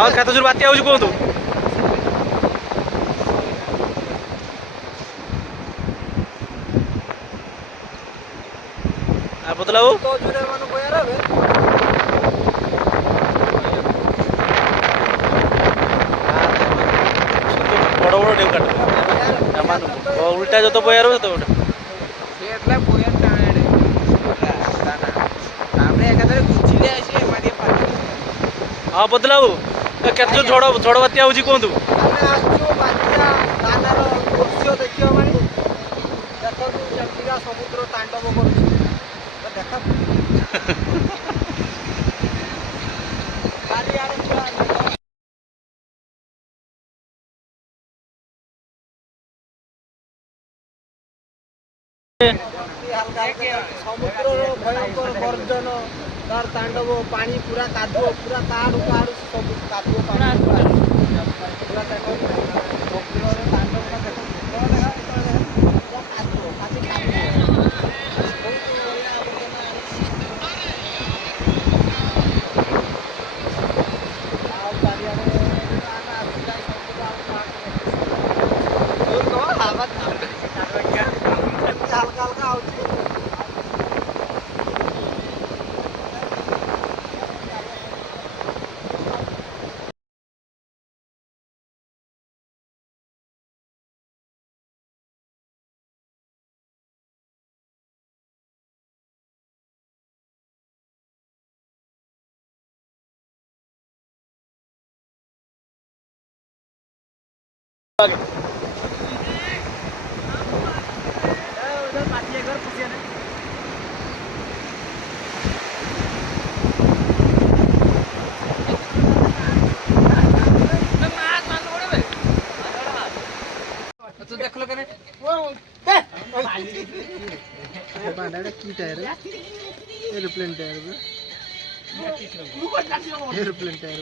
ଆଉ କେତେ ଜୋର ବାତ୍ୟା ହଉଛି କୁହନ୍ତୁ। ବଦଲା ବାବୁ ବଡ଼ ବଡ଼ ଢେଉ କାଟ ଉଲ୍ଟା যত বয়ার হবে তত ওটা সেটলা বয়ার টানে দানা আমরা একাধারে গুছিলে আসি মাটিয়ে পানি ହଁ ବଦଲା ବାବୁ କେତେ ଜୋର ଝଡ଼ ବାତ୍ୟା ହଉଛି କୁହନ୍ତୁ। ଆମେ ଆସିଛୁ ବାତ୍ୟା ଦାନାର ଦୃଶ୍ୟ ଦେଖିବା ପାଇଁ ଦେଖନ୍ତୁ ଯେମିତିକା ସମୁଦ୍ର ତାଣ୍ଡବ କରୁଛି ଦେଖ ଚାରିଆଡ଼େ ପୁରା ସମୁଦ୍ରର ଭୟଙ୍କର ଗର୍ଜନ ତାର ତାଣ୍ଡବ ପାଣି ପୁରା କାଦୁଅ ପୁରା କାଡୁ କାଡୁ ସବୁ କାଦୁଅ ପାଣି ପୁରା ଦେଖନ୍ତୁ ସମୁଦ୍ରର ତାଣ୍ଡବଟା ଦେଖନ୍ତୁ ପୁରା କାଦୁଅ ଖାଲି କାଦୁଅ ବହୁତ ବଢ଼ିଆ ଆବର୍ଜନା ଆଉ ଚାରିଆଡ଼େ ଆମେ ଆସିଲା ସମୁଦ୍ର ଆଉ ହାଲକା ହାଲକା ଆଉଛି एरोप्लेन टायर एरोप्लेन टायर